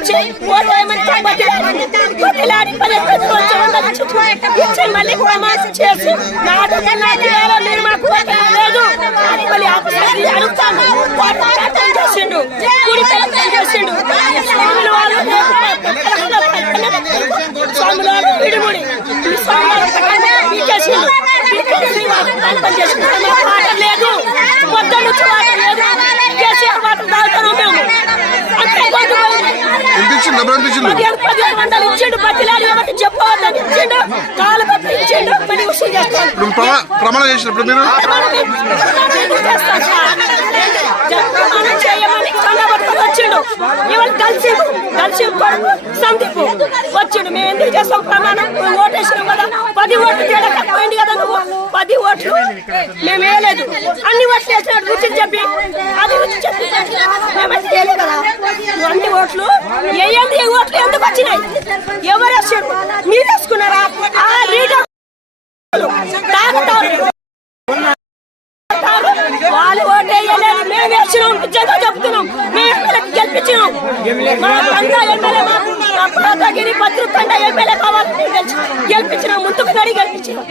వచ్చి ఓటు వేయమని కొద్దిలాడి మళ్ళీ ప్రమాణం చేసి మీరు మాకు లేదు మళ్ళీ అడుగుతాను చేసిండు కుడి చేసిండు స్వాములు వాళ్ళు స్వాములు వాళ్ళు విడిముడి వాటర్ లేదు పొద్దున్న నుంచి వాటర్ లేదు కేసీఆర్ వాటర్ తాగుతాను మేము ఇచ్చిండు బతిలాడి ఒకటి చెప్పవద్దని ఇచ్చిండు కాలు పత్తి ఇచ్చిండు పని వసూలు చేస్తాను ప్రమాణం చేసినప్పుడు మీరు చేయమని పట్టుకొని వచ్చిండు ఇవాళ కలిసి సందీప్ వచ్చిండు మేము ఎందుకు చేస్తాం ప్రమాణం ఓటేసినాం కదా 10 ఓట్లు తేడా పోయింది కదా నువ్వు 10 ఓట్లు మేము వేయలేదు అన్ని ఓట్లు వేసినట్టు రుచి చెప్పి అది రుచి చెప్పి మేమైతే వేయలేదు కదా అన్ని ఓట్లు వేయండి ఈ ఓట్లు ఎందుకు వచ్చినాయి ఎవరు వేసారు మీరు వేసుకున్నారా వాళ్ళు ఓటు వేయలేదు మేము వేసినాం నిజంగా చెప్తున్నాం మేము గెలిపించినాం మా తండ్రి ఎమ్మెల్యే మా భద్రగిరి ఎమ్మెల్యే కావాలి గెలిపించినాం ముందుకు గెలిపించినాం